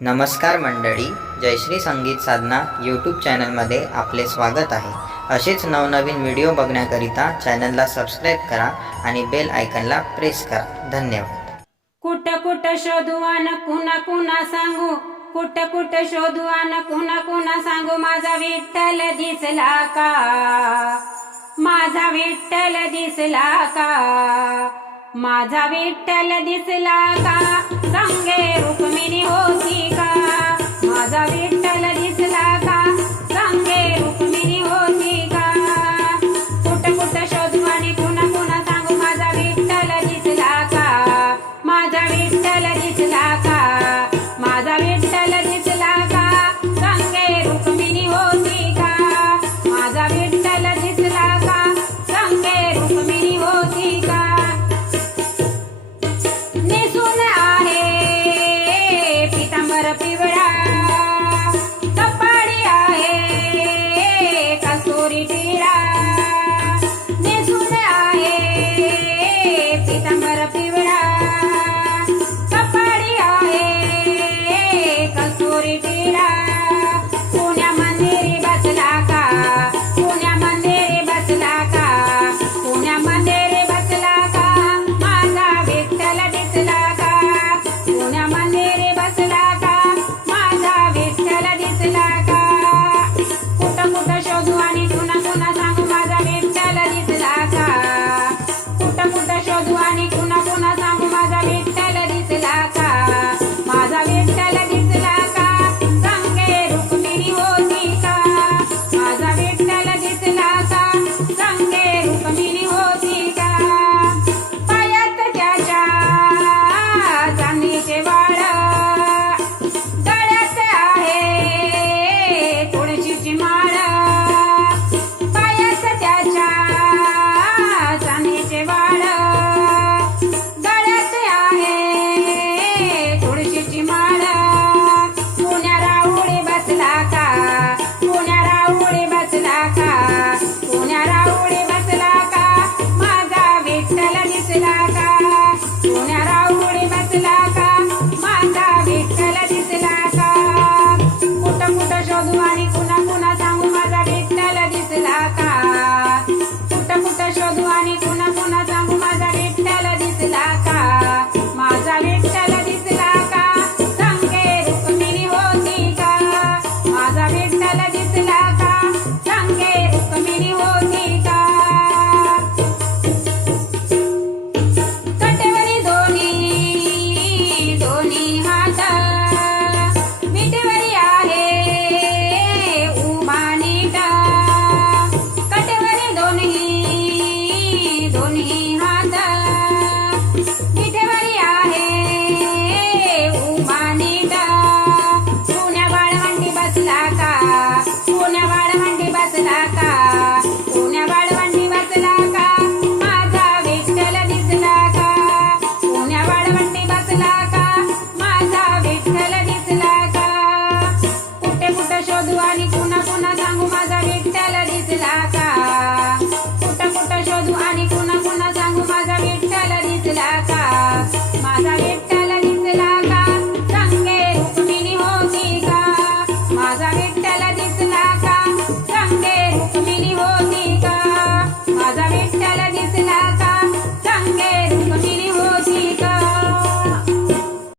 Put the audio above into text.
नमस्कार मंडळी जयश्री संगीत साधना यूट्यूब चॅनलमध्ये आपले स्वागत आहे. असेच नवनवीन व्हिडिओ बघण्याकरिता चॅनलला सबस्क्राईब करा आणि बेल आयकनला प्रेस करा. धन्यवाद. कुठ कुठ शोधू आन कुणा कुणा सांगू? कुठ कुठ शोधू आन कुणा कुणा सांगू? माझा विठ्ठल दिसला का? माझा विठ्ठल दिसला का? माझा विठ्ठल दिसला का? संगे रुक्मिणी पितांबर पिवळा. कपाडी आहे कस्तुरी टिळा? नेसून आहे पितांबर पिवळा. कपाडी आहे कसोरी टिळा? पुण्या मंदिरी बसला का? पुण्या मंदिरी बसला का? पुण्या मंदिरी बसला का? माझा विठ्ठल दिसला का? पुण्या मंदिरी बसला